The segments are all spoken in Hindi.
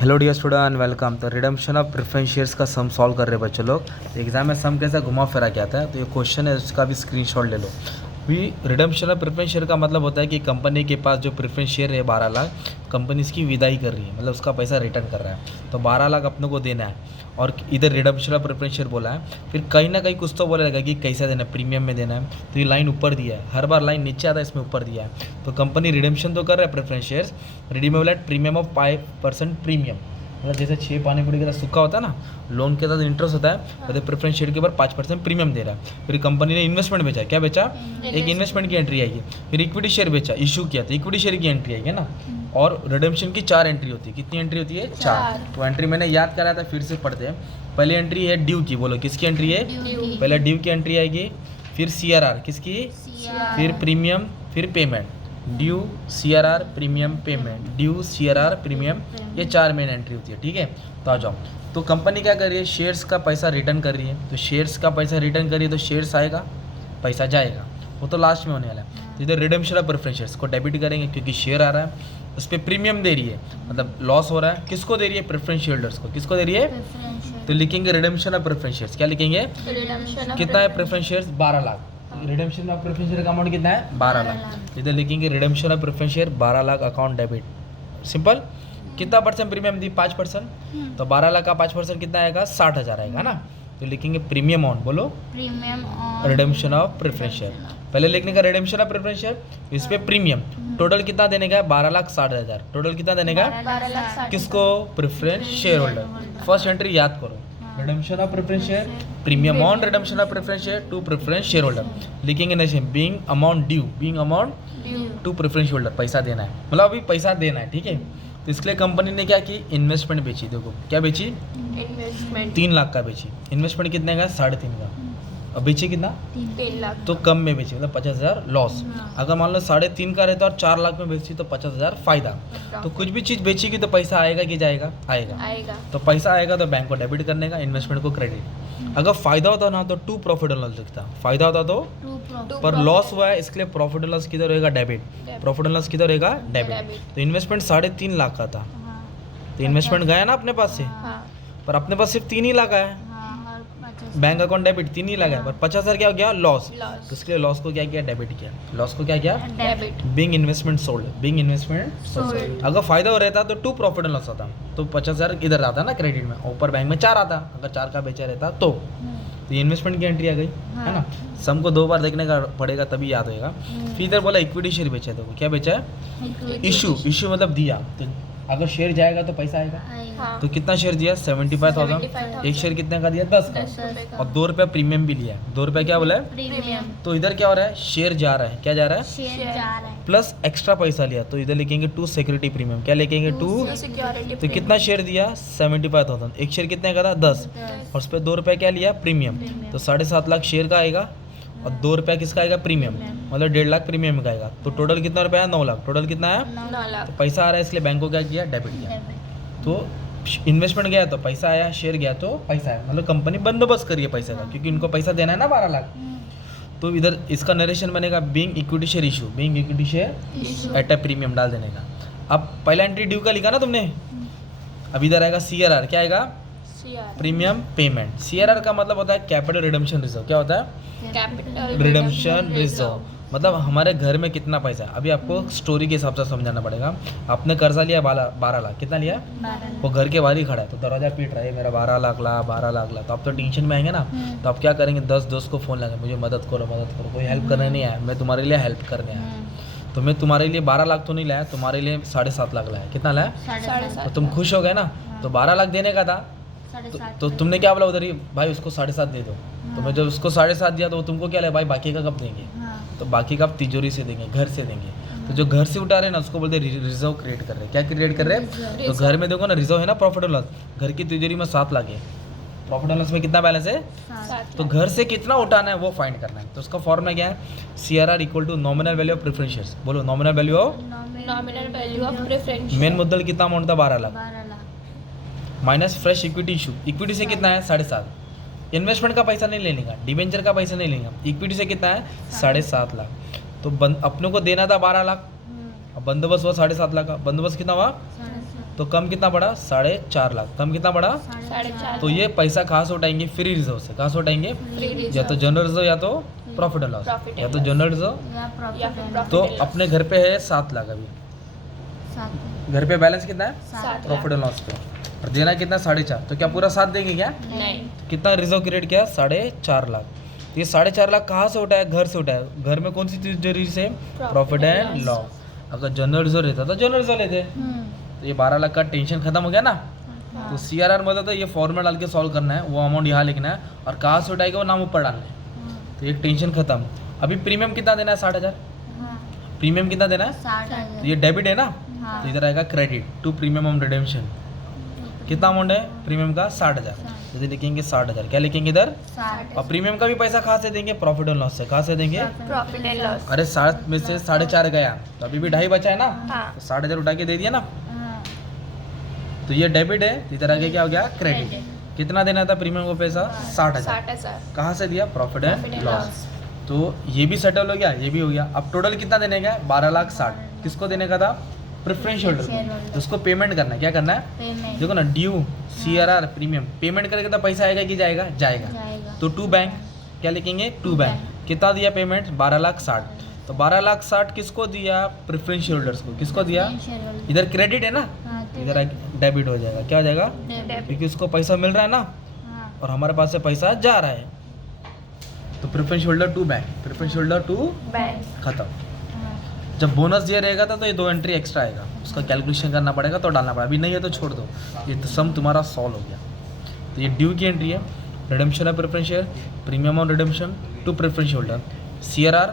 Hello dear student, welcome. तो रिडम्पशन ऑफ प्रेफरेंस शेयर्स का सम सॉल्व कर रहे हैं बच्चे लोग। तो एग्जाम में सम कैसा घुमा फिरा के आता है, तो ये क्वेश्चन है, उसका भी स्क्रीनशॉट ले लो। भी रिडम्पशन ऑफ प्रेफरेंस शेयर का मतलब होता है कि कंपनी के पास जो प्रेफरेंस शेयर है 12 लाख, कंपनी इसकी विदाई कर रही है, मतलब उसका पैसा रिटर्न कर रहा है। तो 12 लाख अपने को देना है और इधर रिडम्पशन ऑफ प्रेफरेंस शेयर बोला है। फिर कहीं ना कहीं कुछ तो बोला रहेगा कि कैसा देना है, प्रीमियम में देना है। तो ये लाइन ऊपर दिया है, हर बार लाइन नीचे आता है, इसमें ऊपर दिया है। तो कंपनी रिडम्पशन तो कर रहा है preference shares, redeemable at premium of 5% premium. मतलब जैसे 6 पानी पूरी के साथ सूखा होता है ना, लोन के साथ इंटरेस्ट होता है, तो प्रेफरेंस शेयर के ऊपर 5% प्रीमियम दे रहा है। फिर कंपनी ने इन्वेस्टमेंट बेचा, क्या बेचा, एक इन्वेस्टमेंट की एंट्री आएगी। फिर इक्विटी शेयर बेचा, इशू किया, तो इक्विटी शेयर की एंट्री आएगी ना। और रिडेम्पशन की 4 एंट्री होती है। कितनी एंट्री होती है? 4। तो एंट्री मैंने याद कराया था, फिर से पढ़ते हैं। पहली एंट्री है ड्यू की, बोलो किसकी एंट्री है? पहले ड्यू की एंट्री आएगी, फिर CRR किसकी, फिर प्रीमियम, फिर payment. Due, CRR, premium, payment, due, CRR, premium, ये 4 मेन एंट्री होती है। ठीक है, तो आ जाओ। तो कंपनी क्या कर रही है, शेयर्स का पैसा रिटर्न कर रही है। तो शेयर्स का पैसा रिटर्न कर रही है, तो शेयर्स आएगा, पैसा जाएगा, वो तो लास्ट में होने वाला है। तो इधर रिडेम्पशन ऑफ प्रेफरेंस शेयर्स को डेबिट करेंगे, क्योंकि शेयर आ रहा है, उस पर प्रीमियम दे रही है, मतलब लॉस हो रहा है। किसको दे रही है? प्रेफरेंस शेयर्स को। किसको दे रही है? तो लिखेंगे रिडेम्पशन ऑफ प्रेफरेंस शेयर्स। क्या लिखेंगे? कितना है preference shares? 12 lakh. Redemption of preference share का अमाउंट कितना है? 12 लाख। इधर लिखेंगे redemption of preference share 12 lakh account debit. Simple. कितना परसेंट प्रीमियम दी? 5%। तो 12 लाख का 5% कितना आएगा? 60,000 आएगा ना। तो लिखेंगे प्रीमियम ऑन, बोलो premium on redemption of preference share. पहले लिखने का रिडेम्पशन ऑफ प्रेफरेंस शेयर, इस पे प्रीमियम। टोटल कितना देने का है? 12,60,000। टोटल कितना देने का है? किसको? Preference share holder. First entry याद करो, redemption of preference share, premium on redemption of preference share to preference share holder. लिखेंगे नहीं, being amount due, being amount to preference holder, पैसा देना है, मतलब अभी पैसा देना है। ठीक है, तो इसके लिए कंपनी ने क्या की, इन्वेस्टमेंट बेची। देखो क्या बेची? इन्वेस्टमेंट 3 लाख का बेची। इन्वेस्टमेंट कितने का? 3.5 का। अब बेची कितना? 3 लाख। तो कम में बेची, मतलब 50,000 लॉस। अगर मान लो 3.5 का रहता और 4 लाख में बेची तो 50,000 फायदा। तो कुछ भी चीज़ बेचेगी तो पैसा आएगा कि जाएगा? आएगा। तो पैसा आएगा तो बैंक को डेबिट करने का, इन्वेस्टमेंट को क्रेडिट। अगर फायदा होता ना तो टू प्रॉफिट एंड लॉस लिखता, फायदा होता तो पर लॉस हुआ है, इसके लिए प्रॉफिट एंड लॉस किधर रहेगा? डेबिट। प्रॉफिट एंड लॉस किधर रहेगा? डेबिट। तो इन्वेस्टमेंट 3.5 लाख का था, तो इन्वेस्टमेंट गया ना अपने पास से, पर अपने पास सिर्फ 3 ही लाख आया। बैंक अकाउंट डेबिट 3 ही लगा है, पर 50,000 क्या हो गया? लॉस। तो इसके लिए लॉस को क्या किया? डेबिट किया। लॉस को क्या किया? Debit. Being investment sold, being investment sold. अगर फायदा हो रहता तो टू प्रॉफिट एंड लॉस होता, तो 50,000 इधर आता ना क्रेडिट में, ऊपर बैंक में 4 आता। अगर 4 का बेचा रहता तो इन्वेस्टमेंट की एंट्री आ गई, है ना। सम को 2 बार देखने का पड़ेगा तभी याद होगा। फिर इधर बोला इक्विटी शेयर बेचा, देखो क्या बेचा है? इशू मतलब दिया। तो अगर शेयर जाएगा तो पैसा आएगा। तो कितना शेयर दिया? 75,000। एक शेयर कितने का दिया? 10 का। और 2 रुपया प्रीमियम भी लिया। 2 रुपया क्या बोला है? प्रीमियम। तो इधर क्या हो रहा है? शेयर जा रहा है। क्या जा रहा है? शेयर जा रहा है, प्लस एक्स्ट्रा पैसा लिया। तो इधर लिखेंगे टू सिक्योरिटी प्रीमियम। क्या लिखेंगे? To security. तो कितना शेयर दिया? 75,000। एक शेयर कितने का था? 10। और उस पर 2 रुपया क्या लिया? प्रीमियम। तो 7.5 लाख शेयर का आएगा और 2 रुपया किसका आएगा? प्रीमियम। मतलब 1.5 लाख प्रीमियम का आएगा। तो टोटल कितना रुपया है? 9 लाख। टोटल कितना है? 9 लाख। तो पैसा आ रहा है, इसलिए बैंक को क्या किया? डेबिट किया। तो इन्वेस्टमेंट गया तो पैसा आया, शेयर गया तो पैसा आया, मतलब कंपनी बंदोबस्त करिए पैसे का, क्योंकि इनको पैसा देना है ना 12 लाख। तो इधर इसका नरेशन बनेगा being equity share issue, being equity share at a premium डाल देने का। अब पहला एंट्री ड्यू का लिखा ना तुमने, अब इधर आएगा CRR। क्या आएगा? Premium payment. CRR का मतलब होता है कैपिटल रिडम्पशन रिजर्व। क्या होता है? Capital redemption reserve. मतलब हमारे घर में कितना पैसा है, अभी आपको स्टोरी के हिसाब से समझाना पड़ेगा। आपने कर्जा लिया 12 लाख। कितना लिया? 12 लाख। वो घर के बाहर ही खड़ा है, तो दरवाजा पीट रहा है, मेरा 12 लाख ला, 12 लाख ला। तो आप तो टेंशन में आएंगे ना। तो आप क्या करेंगे? 10 दोस्त को फ़ोन लगाएंगे, मुझे मदद करो, कोई हेल्प करने नहीं आया, मैं तुम्हारे लिए हेल्प करने आया। तो मैं तुम्हारे लिए 12 लाख तो नहीं लाया, तुम्हारे लिए 7.5 लाख लाया। कितना लाया? 7.5। तो तुम खुश हो गए ना। तो 12 लाख देने का था, तो तुमने क्या बोला उधर ही, भाई उसको 7.5 दे दो। तो मैं जब उसको 7.5 दिया तो वो तुमको क्या लगा, भाई बाकी का कब देंगे? तो बाकी का आप तिजोरी से देंगे, घर से देंगे। तो जो घर से उठा रहे हैं ना, उसको बोलते हैं रिजर्व क्रिएट कर रहे हैं। क्या क्रिएट कर रहे हैं? तो घर में देखो ना, रिजर्व है ना, प्रॉफिट एंड लॉस। घर की तिजोरी में 7 लाख है, प्रॉफिट एंड लॉस में कितना बैलेंस है? 7। तो घर से कितना उठाना है वो फाइंड करना है। तो उसका फॉर्मूला क्या है? CRR equal to nominal value of preference shares. बोलो nominal value of preference. Main मुद्दल कितना अमाउंट था? 12 lakh minus fresh equity issue. Equity से कितना है? 7.5। इन्वेस्टमेंट का पैसा नहीं लेने का, डिबेंचर का पैसा नहीं लेगा। इक्विटी से कितना है? 7.5 लाख। तो अपने को देना था 12 लाख, अब बंदोबस्त हुआ 7.5 लाख का। बंदोबस्त कितना हुआ? तो कम कितना पड़ा 4.5 लाख, कम कितना पड़ा 4.5 तो ये पैसा कहाँ से उठाएंगे फ्री रिजर्व से, कहाँ से उठाएंगे या तो जनरल रिजर्व या तो profit and loss, Profit and या तो loss. जनरल रिजर्व या या प्रॉफिट फिर एंड profit तो and loss. अपने घर पे है 7 लाख अभी, 7 घर पे बैलेंस कितना है 7 प्रॉफिट एंड लॉस पे, और देना कितना 4.5, तो क्या पूरा 7 देंगे क्या, नहीं कितना रिजर्व क्रिएट किया 4.5 लाख। तो ये 4.5 लाख कहाँ से उठाया, घर से उठाया, घर में कौन सी चीज जरूरी से प्रॉफिट एंड and लॉस। अगर जनरल रिजर्व रहता तो जनरल रिजर्व लेते, तो ये 12 लाख का टेंशन खत्म हो गया ना। तो CRR मतलब तो ये फॉर्मूला डाल के सॉल्व करना है, वो अमाउंट यहाँ लिखना है और कहाँ से उठाएगा वो नाम ऊपर डालना है, तो एक टेंशन खत्म। अभी प्रीमियम कितना देना है 60,000, प्रीमियम कितना देना है, 60,000 तो ये डेबिट है ना, तो इधर आएगा credit to premium on redemption. कितना अमाउंट है प्रीमियम का 60,000, तो लिखेंगे 60,000, क्या लिखेंगे इधर, 60 और प्रीमियम का भी पैसा कहाँ से देंगे प्रॉफिट एंड लॉस से, कहाँ से देंगे, प्रॉफिट एंड लॉस। अरे 60 में से 4.5 गया तो अभी भी 2.5 बचा है ना, हाँ तो 60,000 उठा के दे दिया ना, हाँ, तो ये डेबिट है, तो इधर आगे क्या हो गया क्रेडिट। कितना देना था प्रीमियम को पैसा 60,000, 60,000 कहाँ से दिया profit profit and and loss. Loss. तो ये भी सेटल हो गया, ये भी हो गया। अब टोटल कितना देने का है 12,60,000, किसको देने का था प्रेफरेंस होल्डर को, तो उसको पेमेंट करना है, क्या करना है पेमेंट देखो ना, ड्यू CRR प्रीमियम पेमेंट करेगा तो पैसा आएगा कि जाएगा, जाएगा। जाएगा तो टू बैंक, क्या लिखेंगे टू बैंक, कितना दिया पेमेंट 12,60,000, तो 12,60,000 किसको दिया प्रेफरेंस होल्डर्स को, किसको दिया, शेयर इधर क्रेडिट है ना, हाँ तो इधर डेबिट हो जाएगा, क्या हो जाएगा, डेबिट क्योंकि उसको पैसा मिल रहा है ना हाँ और हमारे पास से पैसा जा रहा है, तो preference holder to bank, preference holder to bank. खत्म। हाँ जब बोनस दिया रहेगा तो ये 2 एंट्री एक्स्ट्रा आएगा, उसका कैलकुलेशन करना पड़ेगा तो डालना पड़ेगा, अभी नहीं है तो छोड़ दो, ये तो सम तुम्हारा सॉल्व हो गया। तो ये ड्यू की एंट्री है, redemption of preference share, premium on redemption to preference holder, CRR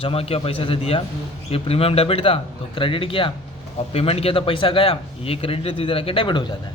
जमा किया पैसे से दिया, ये प्रीमियम डेबिट था तो क्रेडिट किया और पेमेंट किया तो पैसा गया, ये क्रेडिट इधर आके डेबिट हो जाता है।